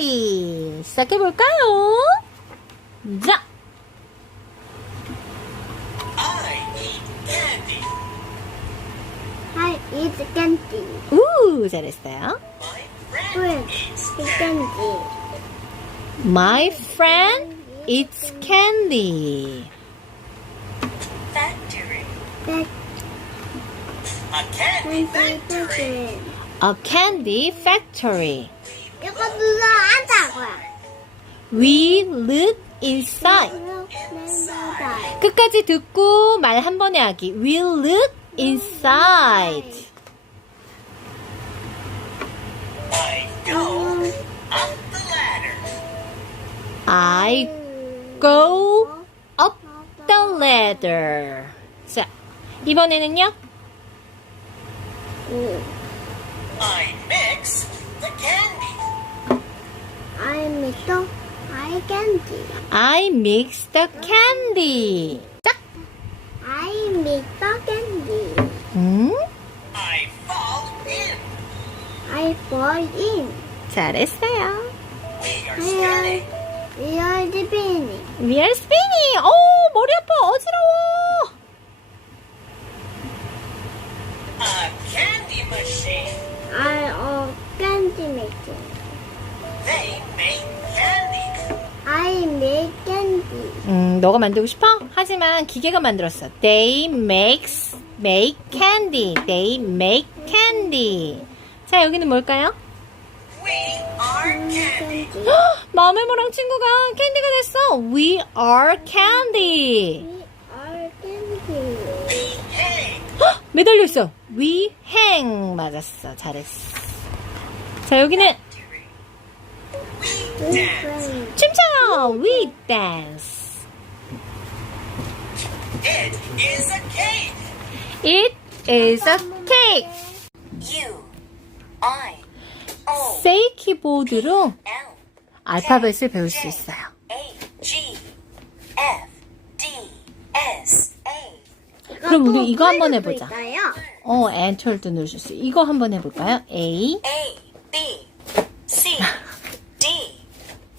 candy. 시작해볼까요? 자, I eat candy. I eat candy. 우, 잘했어요. My friend Friend eats eat candy. candy. My friend eats candy. Factory. That A candy candy factory. factory. A candy factory. 이거 눌러 앉아고요. We look inside. 끝까지 듣고 말 한 번에 하기. We look inside. I go up the ladder. I go up the ladder. 자, 이번에는요. I I candy. I mix the candy. 짝. I make the candy. 음? I fall in. I fall in. 잘했어요. We are We are, spinning. we are spinning. We are spinning. 오, 머리 아파. 어지러워. A candy machine. I a candy making. They make 너가 만들고 싶어? 하지만 기계가 만들었어. They makes make candy. They make candy. 자, 여기는 뭘까요? We are candy. 마메모랑 친구가 캔디가 됐어. We are candy. We are candy. We hang. 헉, 매달려 있어. We hang 맞았어. 잘했어. 자, 여기는. 춤춰요. We dance. It is a cake. It is a cake. U I O 세이 키보드로 L 알파벳을 배울 수 있어요. A G F D S A 그럼 우리 이거 한번 해보자. 볼까요? 어, 엔터도 누를 수 있어요. 이거 한번 해볼까요? A, A B C D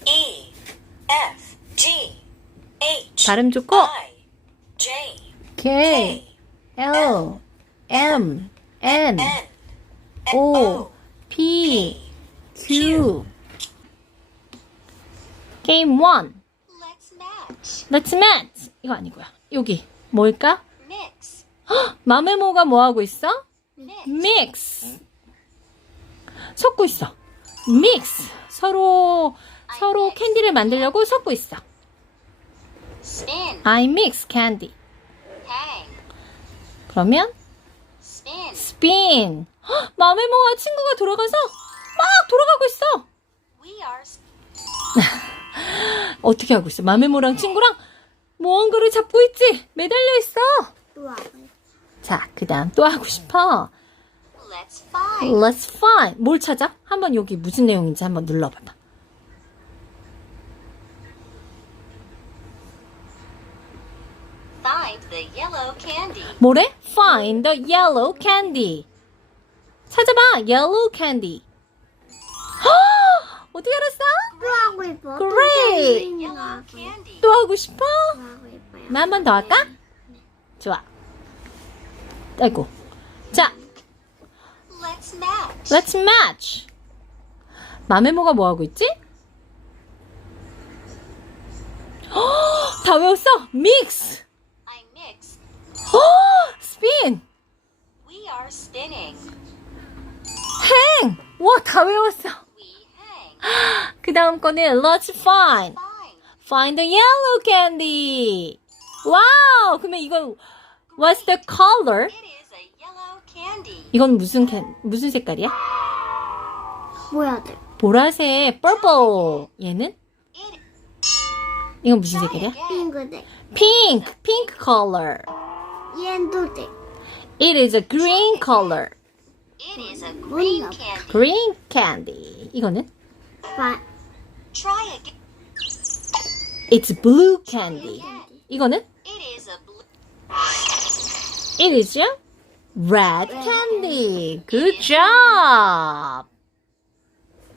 E F G H 발음 좋고, I K, L, M, N, O, P, Q. 게임 1. Let's match. Let's match. 이거 아니고요. 여기 뭘까? Mix. 헉, 마메모가 뭐 하고 있어? Mix. 섞고 있어. mix. 서로 서로 캔디를 만들려고 섞고 있어. I mix candy. 그러면 Spin. spin. 헉, 마메모와 친구가 돌아가서 막 돌아가고 있어. We are 어떻게 하고 있어? 마메모랑 친구랑 무언가를 잡고 있지? 매달려 있어. 자, 그다음 또 하고 싶어. Let's find. Let's find. 뭘 찾아? 한번 여기 무슨 내용인지 한번 눌러봐봐. Find the yellow candy. 뭐래? Find the yellow candy. 찾아봐. Yellow candy. 헉! 어떻게 알았어? 또 하고 싶어. 또 Great. Yellow candy. 또 하고 싶어? 한 번 더 할까? 좋아. 아이고. 자, Let's match. let's match. 마메모가 뭐 하고 있지? 헉! 다 외웠어? Mix. Spin. We are spinning. Hang. 와, 다 외웠어. We hang. 그 다음 거는 let's find. Find. The yellow candy. 와우. 그러면 이건 what's the color? It is a yellow candy. 이건 무슨 캔, 무슨 색깔이야? 뭐야 돼? 보라색 purple. 얘는? It 이건 무슨 색깔이야? 핑크색. Pink. Pink color. 얘도색. It is a green color. It is a green 몰라. candy. Green candy. 이거는? 바, Try again. It's blue candy. 이거는? It is a blue. It is a red candy. Good job.